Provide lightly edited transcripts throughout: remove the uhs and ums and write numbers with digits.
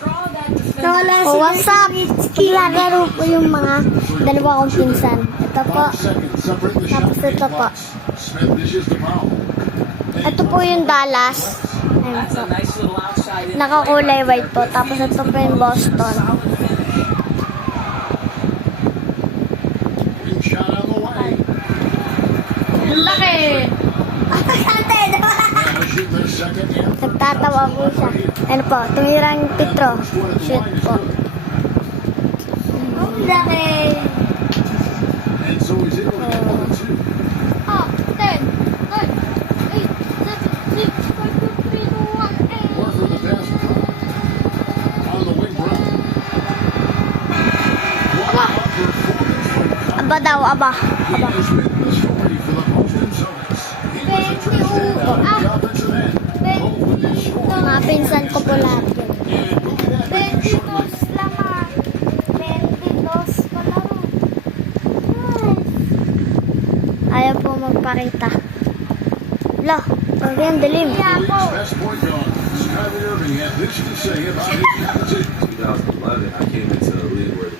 Oh, what's up? Lalaro po yung mga dalawa kong pinsan. Ito po. Tapos ito po. Ito po yung Dallas. Ayun po. Nakakulay white po. Tapos ito po yung Boston. Ang laki! Nagtatawa po siya. Ano po, tumirang Petro. Shoot po. Laki! Ah, 10, 9, 8, 7, 6, 5, 4, 3, 2, 1, 8. Aba daw, aba. Aba. Mga pinsan ko po lahat yun. 22 lamang. 22 palaro. Ayaw po magpakita. Lah, pag yan dilim. Kaya po. 2011, I came into the league where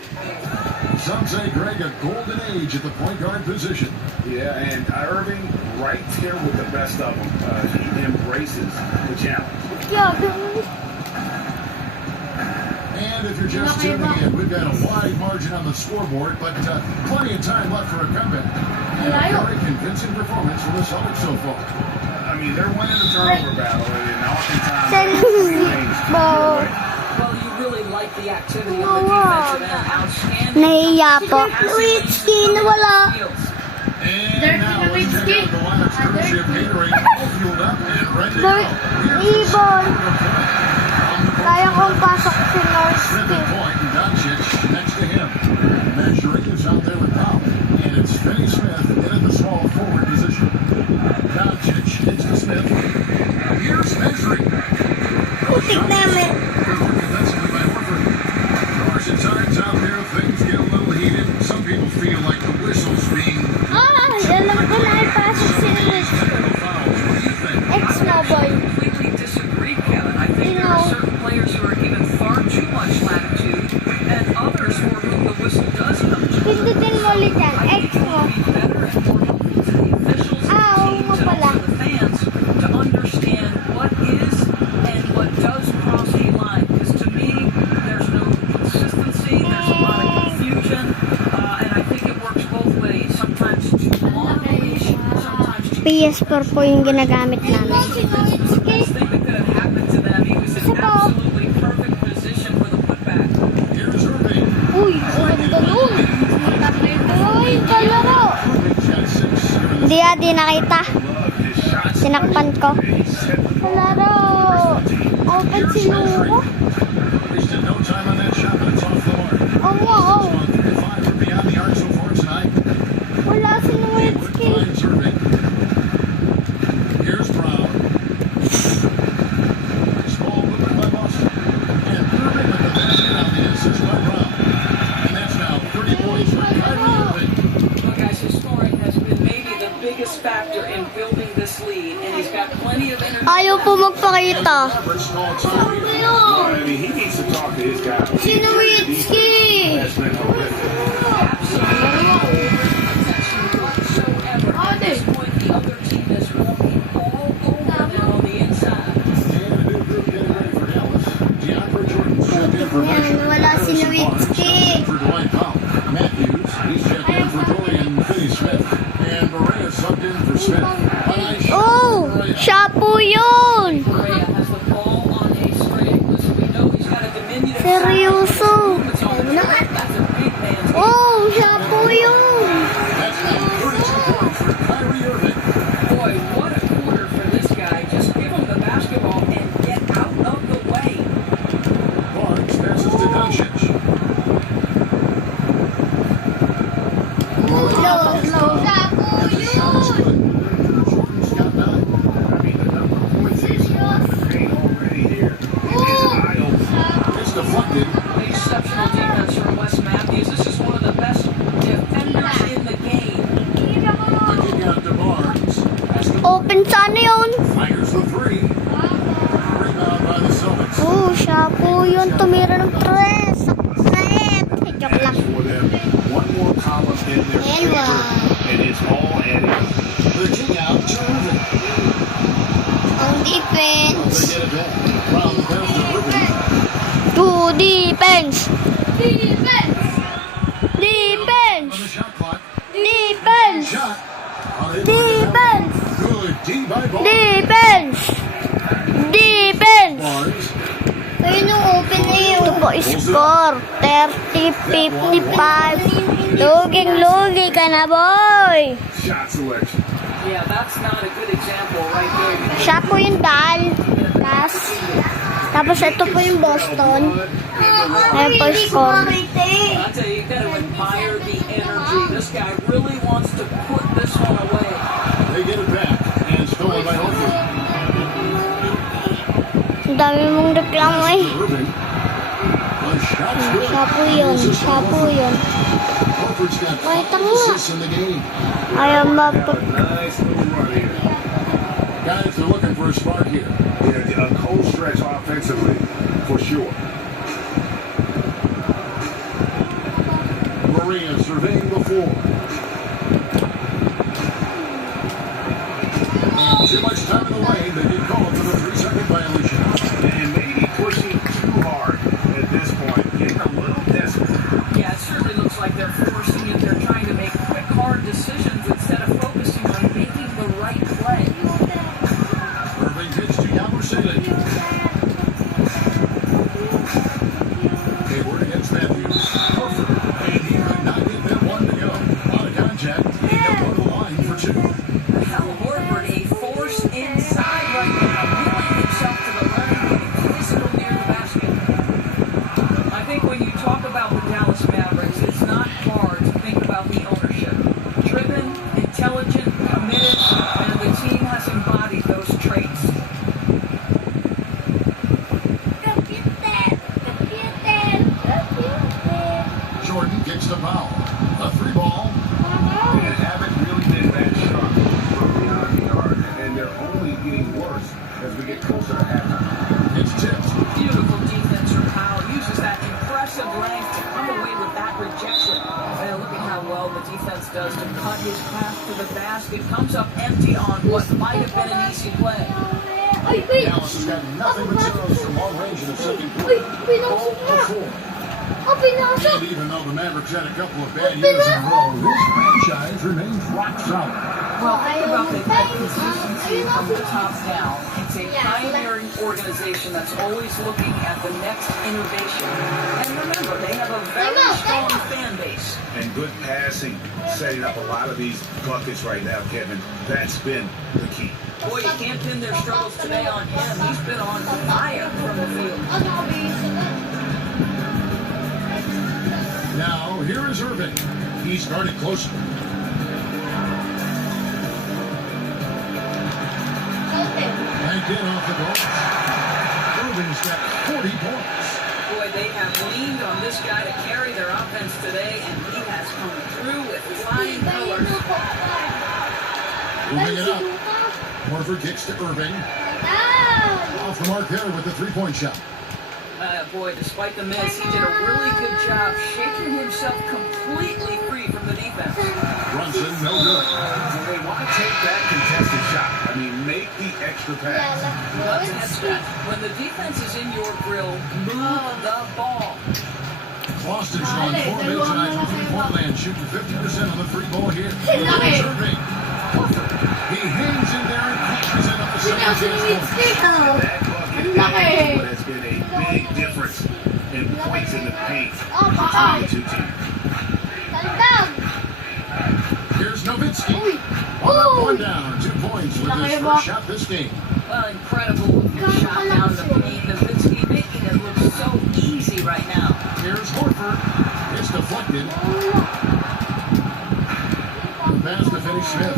Some say Greg a golden age at the point guard position. Yeah, and Irving right there with the best of them. He embraces the challenge. And if you're just tuning in, we've got a wide margin on the scoreboard, but plenty of time left for a comeback. And a very convincing performance from the Celtics so far. I mean, they're winning the turnover battle, and oftentimes Bo. Well, you really like the activity on the defensive end. Outstanding. Nahiya po. Witsky, nawala. And now let's check out the lineup courtesy of Gatorade, all fueled up and ready to go. Ibon. Kaya kong pasok si Smith Norsky. at point and Doncic next to him. Measuring is out there with Powell. And it's Finney Smith in at the small forward position. Doncic hits to Smith. Here's measuring. Putik namin. Defensively by Horford. Of course, at times out there, things get a little heated. Some people feel like the whistle's being Alam ko na ipasok si Norsky. technical fouls. What do you think? Ex-mo boy. Completely disagree, Kevin. I think there are certain players who are given far too much latitude, and others for whom the whistle does come to. Pindutin mo ulit yan. Ex-mo. Be better and more helpful to the officials, Ah, oo the nga teams, and pala. also the fans to understand what is and what does cross a line. Because to me, there's no consistency, there's a lot of confusion, and I think it works both ways. Sometimes too long a leash, sometimes too PS4 po yung ginagamit namin. best thing that could have happened to them. He was in absolutely perfect position for the putback. Here's Irving. Uy, ang ganda nun. Uy, kalaro. Hindi di nakita. Sinakpan ko. Kalaro. Open si Luro. Wasted no time on that shot, but it's off the mark. Oh, wow. 135 from beyond the arc so far tonight. Wala si Wood Nowitzki. finds Irving. Here's Brown. Small movement by Boston. And Irving with the basket on the assist by Brown. And that's now 30 points for Kyrie Irving. Well, guys, his scoring has been maybe the biggest factor in building this lead, and he's got plenty of energy. Ayaw po magpakita. Average all time. I mean, he needs to talk to his guys. Si Nowitzki. That's been horrific. Whatsoever. At this point, the other team is walking all over them on the inside. And a new group getting ready for Dallas. DeAndre Jordan's checked in for Yan, wala si Nowitzki. for Dwight Powell. Matthews, he's checked in for Dorian Finney-Smith. And Berea subbed in for Smith. Oh, siya po yun. Correa has the ball on a string. Listen, we know he's got a diminutive Seryoso. It's on the track. That's a big man's game. Oh, siya po yun. That's now 32 points for Kyrie Irving. Boy, what a quarter for this guy. Just give him the basketball and get out of the way. Barnes passes to Doncic. Jordan's got 9. I mean, the number of points he's scored in the paint already here is an eye-opener. It's deflected. tumira ng tres. Sakit. Joke lang. For them, one more column in their Ayan ba? favor, and it's all adding up. The kick out to Irving. Ang They defense. get it back. Brown pass to Irving. To defense. Defense! Defense. On the shot clock. Defense. Shot. Unable to get it out. Defense. Good D by Barnes. Defense. Defense. Barnes. Ayun yung open na yun. Ito po score. 30-55. Luging-lugi ka na, boy. Shot selection. Yeah, that's not a good example right there. Siya po yung Dal. Tapos ito po yung Boston. Ayan po yung score. I tell you, you gotta admire the energy. This guy really wants to put this one away. They get it back. And stolen by Horford. Ang dami mong reklamo eh. Irving. The shot's good. Siya po yun. Siya po yun. Horford's got Ay, 5 tanga. assists in the game. Ayaw Have mapa... a nice little run here. Guys, they're looking for a spark here. Yeah, a cold stretch offensively, for sure. Maria surveying the floor. Too much time in the lane. They get called for the 3-second violation. And maybe pushing too hard at this point, getting a little desperate. Yeah, it certainly looks like they're forcing it. They're trying to make quick, hard decisions instead of focusing on making the right play. Irving pitch to Yabusele. Hayward against Matthews. Horford. And he could not get that one to go. On a contact. He got one to the line for 2. Al Horford, a force inside right now, moving himself to the lane, getting physical near the basket. I think when you talk about the Dallas Mavericks, it's not hard to think about the ownership. Driven, intelligent, committed, and the team has embodied those traits. Jordan kicks the foul. A 3-ball. And haven't really been that sharp from beyond the arc, and they're only getting worse as we get closer to halftime. It's tipped. Beautiful defense from Powell. Uses that impressive length to come away with that rejection. And look at how well the defense does to cut his path to the basket. Comes up empty on what might have been an easy play. Dallas has got nothing but zeros from long range in the second quarter. 0 for 4. And even though the Mavericks had a couple of bad years in a row, this franchise remains rock solid. Well, think about the consistency from the top down. It's a pioneering organization that's always looking at the next innovation. And remember, they have a very strong fan base. And good passing, setting up a lot of these buckets right now, Kevin. That's been the key. Boy, you can't pin their struggles today on him. He's been on fire from the field. Now, here is Irving. He started closer. Banked in off the glass. Irving's got 40 points. Boy, they have leaned on this guy to carry their offense today, and he has come through with flying colors. Moving it up. Horford kicks to Irving. Off the mark there with the 3-point shot. Boy, despite the miss, he did a really good job shaking himself completely free from the defense. Brunson, no good. They want to take that contested shot. I mean, make the extra pass. That's that. When the defense is in your grill, move the ball. Boston's on 4 mid tonight from 3-point land, shooting 50% on the free ball here. It's Irving. Horford. He hangs in there and crashes in up the second chance. That bucket is what has been a big difference in points in the paint between the two teams. Here's Nowitzki. One down, 2 points with his first shot this game. Well, incredible shot down the paint. Nowitzki making it look so easy right now. Here's Horford. It's deflected. The pass to Finney Smith.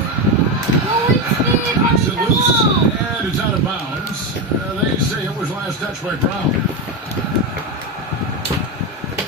Knocks it loose. And it's out of bounds. They say it was last touched by Brown.